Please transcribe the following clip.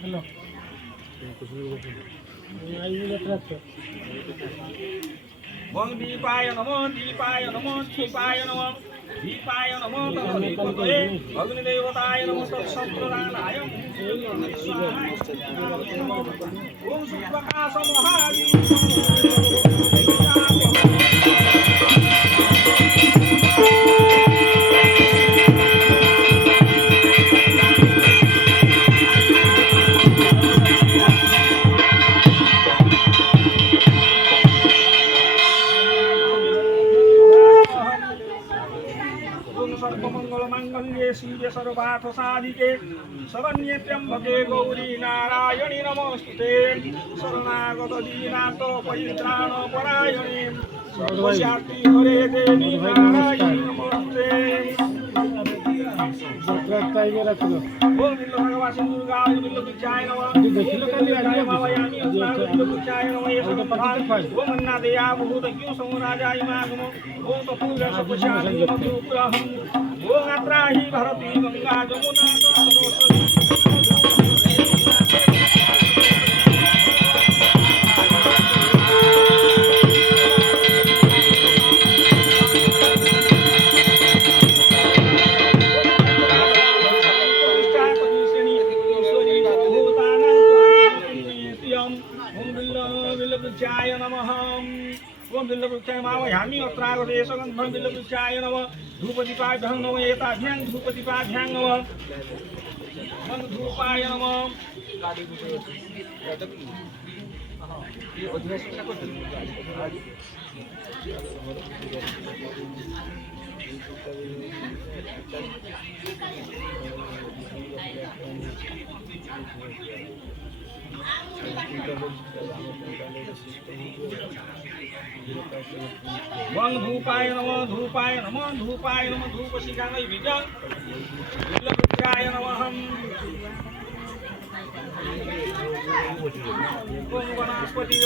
Hello. I will attract. Bang Dipaya Namo, Dipaya Namo, Dipaya Namo, Dipaya Namo, Dipaya Agni Devotaya Namo, Sampradaya, Om Supakasa Mahadi. सर्वमंगलमांगल्ये शिवे सर्वार्थसाधिके शरण्ये त्र्यंबके गौरी नारायणी नमोस्तुते शरणागत दीनाथ परित्राणपरायणे सर्वशान्ति हरे देवी नारायणी नमोस्तुते ओम बिल्लो भगवान दुर्गा बिल्लो विजय नमः देखिलो काली आजी मावयामी बिल्लो विजय नमः ये सब ओम अन्ना देया बहुत क्यों समराजा इमागम ओम तो पूरा सब शांति मधुप्रहम ओम अत्राहि भरती गंगा जमुना सरस्वती बिल्लवृक्षाय नमः ओम बिल्लवृक्षाय मावयामि अत्रागते सगन्धं बिल्लवृक्षाय नमः धूपदीपाभ्यां नमः एताभ्यां धूपदीपाभ्यां नमः धूपाय नमः वं धूपाय नमः धूपाय नमः धूपाय नमः धूप शिखामि विजं बिल्लवृक्षाय नमः ओम वनस्पति